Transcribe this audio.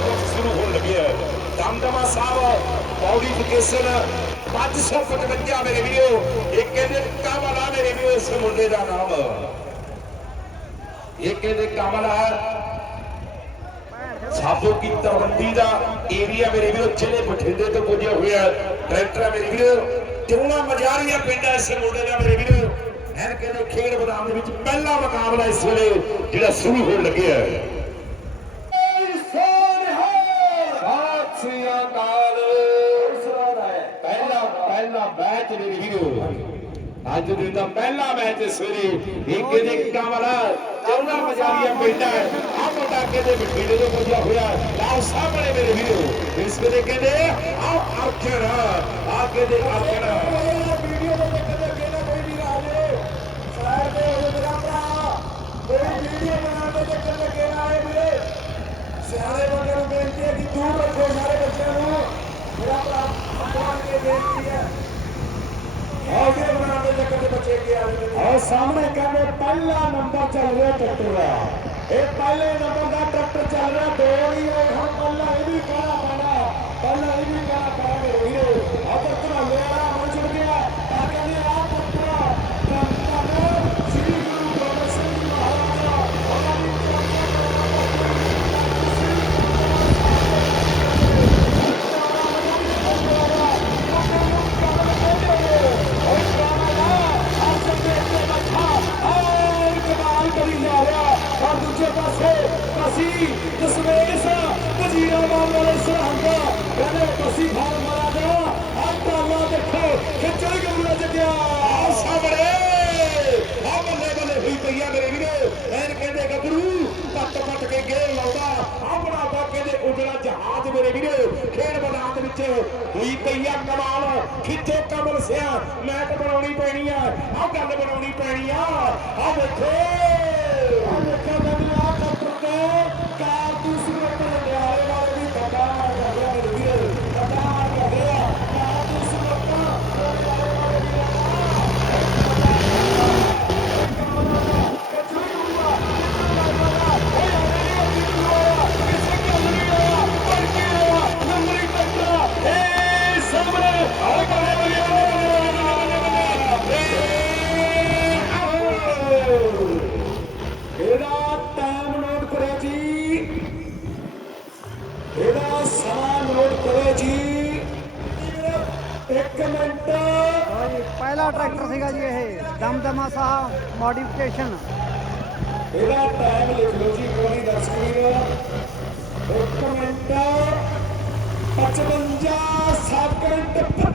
ਕਾਰਜ ਸ਼ੁਰੂ ਹੋਣ ਲੱਗਿਆ ਹੈ। ਦਮਦਮਾ ਸਾਹਿਬ ਪੌੜੀਫਿਕੇਸ਼ਨ 555 ਮੇਰੇ ਵੀਰੋ ਇਹ ਕਹਿੰਦੇ ਕਮਲਾ ਮੇਰੇ ਵੀਰੋ, ਇਸ ਮੁੰਡੇ ਦਾ ਨਾਮ। ਇਹ ਕਹਿੰਦੇ ਕਮਲਾ ਸਾਬੋ ਕੀ ਤਵੰਦੀ ਦਾ ਏਰੀਆ ਮੇਰੇ ਵੀਰੋ, ਜ਼ਿਲ੍ਹੇ ਬਠਿੰਡੇ ਤੋਂ ਪੁੱਜਿਆ ਹੋਇਆ ਟਰੈਕਟਰ ਮੇਰੇ ਵੀਰੋ। ਤਿਉਣਾ ਮਜਾਰੀਆ ਪਿੰਡ ਹੈ ਇਸ ਮੁੰਡੇ ਦਾ ਮੇਰੇ ਵੀਰੋ। ਐਨ ਕਹਿੰਦੇ ਖੇਡ ਮੈਦਾਨ ਦੇ ਵਿੱਚ ਪਹਿਲਾ ਮੁਕਾਬਲਾ ਇਸ ਵੇਲੇ ਜਿਹੜਾ ਸ਼ੁਰੂ ਹੋਣ ਲੱਗਿਆ ਹੈ। ਮੈਚ ਮੇਰੇ ਵੀਰੋ ਅੱਜ ਦੇ ਦਾ ਪਹਿਲਾ ਮੈਚ ਸਵੇਰੇ ਇੱਕ ਦੇ ਕਮਲ ਚੌੜਾ ਮਜਾਰੀਆ ਪਿੰਡ ਹੈ। ਆ ਮੁੰਡਾ ਕਹਿੰਦੇ ਬਠਿੰਡੇ ਤੋਂ ਪੁੱਜਿਆ ਹੋਇਆ। ਲਾਓ ਸਾਹਮਣੇ ਮੇਰੇ ਵੀਰੋ, ਇਸ ਵੇਲੇ ਕਹਿੰਦੇ ਆ ਅਰਖਰ ਆ ਕਹਿੰਦੇ ਅਰਖਰ ਵੀਡੀਓ ਦੇ ਵਿੱਚ ਕਦੇ ਕਿਹੜਾ ਕੋਈ ਵੀ ਆ ਜੇ ਸਾਈਡ ਤੇ ਮੇਰਾ ਭਰਾ ਕੋਈ ਵੀਡੀਓ ਬਣਾਉਣ ਦੇ ਚੱਕਰ ਲੱਗੇ ਨਾ ਆਏ ਵੀਰੇ ਸਿਆਣੇ ਬੰਦੇ ਨੂੰ ਬੇਨਤੀ ਹੈ ਕਿ ਦੂਰ ਰੱਖੋ ਸਾਰੇ ਬੱਚਿਆਂ ਨੂੰ। ਮੇਰਾ ਭਰਾ, ਭਗਵਾਨ ਕੇ ਬੇਨਤੀ ਹੈ। ਦੇ ਸਾਹਮਣੇ ਕਹਿੰਦੇ ਪਹਿਲਾ ਨੰਬਰ ਚੱਲ ਰਿਹਾ ਟਰੈਕਟਰ ਦਾ। ਇਹ ਪਹਿਲੇ ਨੰਬਰ ਦਾ ਟਰੈਕਟਰ ਚੱਲ ਰਿਹਾ, ਦੋ ਹੀ ਹੋਏ ਹੁਣ ਪਹਿਲਾ ਇਹ ਵੀ ਕਹਿਣਾ ਪੈਣਾ, ਪਹਿਲਾ ਇਹ ਵੀ ਕਹਿਣਾ ਪੈਣਾ ਮੇਰੇ ਵੀਰੋ ਆਦਰ ਧਰਾਲੇ ਵਾਲਾ ਮਨ ਜੁੜ ਗਿਆ ਤਾਂ ਕਹਿੰਦੇ ਆ ਪੁੱਤਰਾ ਧੰਨ ਸ੍ਰੀ ਗੁਰੂ ਗੋਬਿੰਦ ਸਿੰਘ ਜੀ ਮਹਾਰਾਜ ਉਹਨਾਂ ਦੀ ਔਰ ਦੂਜੇ ਪਾਸੇ ਅਸੀਂ ਦਸਵੇਸ਼ ਵਜ਼ੀਰਾਬਾਦ ਵਾਲੇ ਸਰਹੰਦ ਕਹਿੰਦੇ ਅਸੀਂ ਫਾਰ ਮਾਰਾ ਗਿਆ ਆਹ ਤਾਲਾ ਦੇਖੋ, ਖਿੱਚਣ ਗਮਲਾ ਜੱਗਿਆ ਆਓ ਸਾਹਮਣੇ ਆ ਬੱਲੇ ਬੱਲੇ ਹੋਈ ਪਈ ਆ ਮੇਰੇ ਵੀਰੋ। ਐਨ ਕਹਿੰਦੇ ਗੱਭਰੂ, ਪੱਟ ਪੱਟ ਕੇ ਗੇਰ ਲਾਉਂਦਾ। ਆਪਣਾ ਬਾ ਕਹਿੰਦੇ ਉਡਣਾ ਜਹਾਜ਼ ਮੇਰੇ ਵੀਰੋ, ਖੇਡ ਮੈਦਾਨ ਵਿੱਚ ਹੋਈ ਪਈ ਆ ਕਮਾਲ। ਖਿੱਚੋ ਕਮਲ ਸਿਆ, ਮੈਚ ਬਣਾਉਣੀ ਪੈਣੀ ਆ। ਆ ਗੱਲ ਬਣਾਉਣੀ ਪੈਣੀ ਆ। ਆ ਦੇਖੋ। ਆਹ ਦੇਖੋ ਕਹਿੰਦੇ ਆਹ ਟੱਕਰ ਤੇ ਕਾਰ ਦੂਸਰੇ ਪਰਿਆਲੇ ਵਾਲੇ ਵੀ ਖੱਡਾ ਮਾਰ ਰਿਹਾ ਮੇਰੇ ਵੀਰ ਖੱਡਾ ਮਾਰ ਰਿਹਾ ਕਾਰ ਦੂਸਰੇ ਪਰਿਆਲੇ ਵਾਲੇ ਵੀ ਇਹਦਾ ਟਾਈਮ ਨੋਟ ਕਰੋ ਜੀ ਇਹਦਾ ਸਮਾਂ ਨੋਟ ਕਰੋ ਜੀ ਇੱਕ ਮਿੰਟ। ਹਾਂਜੀ ਪਹਿਲਾ ਟਰੈਕਟਰ ਸੀਗਾ ਜੀ ਇਹ ਦਮਦਮਾ ਸਾਹ ਮੋਡੀਫਿਕੇਸ਼ਨ ਇਹਦਾ ਟਾਈਮ ਲਿਖ ਲਓ ਜੀ ਕੋਈ ਦਰਸ਼ਕ ਵੀਰ। ਇੱਕ ਮਿੰਟ। 55 ਸੈਕਿੰਡ